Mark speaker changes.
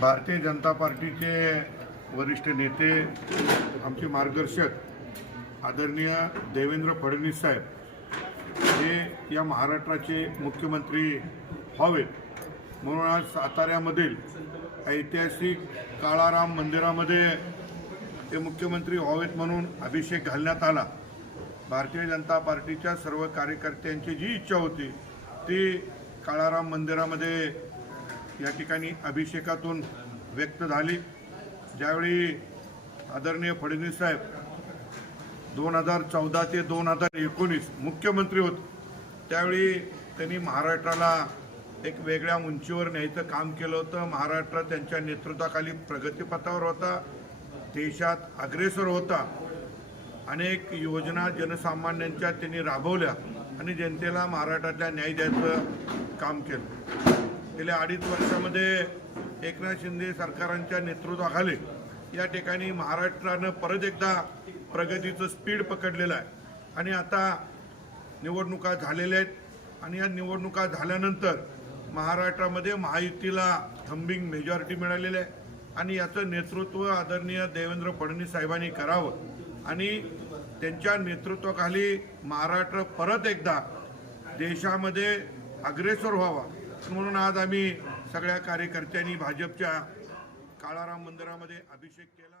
Speaker 1: भारतीय जनता पार्टीचे वरिष्ठ नेते आमचे मार्गदर्शक आदरणीय देवेंद्र फडणवीस साहेब हे या महाराष्ट्राचे मुख्यमंत्री व्हावेत. म्हणून आज साताऱ्यामधील ऐतिहासिक काळाराम मंदिरामध्ये ते मुख्यमंत्री व्हावेत म्हणून अभिषेक घालण्यात आला. भारतीय जनता पार्टीच्या सर्व कार्यकर्त्यांची जी इच्छा होती ती काळाराम मंदिरामध्ये या ठिकाणी अभिषेकातून व्यक्त झाली. ज्यावेळी आदरणीय फडणवीस साहेब दोन हजार चौदा ते दोन हजार एकोणीस मुख्यमंत्री होत त्यावेळी त्यांनी महाराष्ट्राला एक वेगळ्या उंचीवर न्यायचं काम केलं होतं. महाराष्ट्र त्यांच्या नेतृत्वाखाली प्रगतीपथावर होता देशात अग्रेसर होता. अनेक योजना जनसामान्यांच्या त्यांनी राबवल्या आणि जनतेला महाराष्ट्रातल्या न्याय द्यायचं काम केलं. गेल्या अडीच वर्षामध्ये एकनाथ शिंदे सरकारांच्या नेतृत्वाखाली या ठिकाणी महाराष्ट्रानं परत एकदा प्रगतीचं स्पीड पकडलेलं आहे. आणि आता निवडणुका झालेल्या आहेत. आणि या निवडणुका झाल्यानंतर महाराष्ट्रामध्ये महायुतीला थंबिंग मेजॉरिटी मिळालेली आहे. आणि याचं नेतृत्व आदरणीय देवेंद्र फडणवीस साहेबांनी करावं. आणि त्यांच्या नेतृत्वाखाली महाराष्ट्र परत एकदा देशामध्ये अग्रेसर व्हावा. म्हणून आज आम्ही सगळ्या कार्यकर्त्यांनी भाजपच्या काळाराम मंदिरामध्ये अभिषेक केला.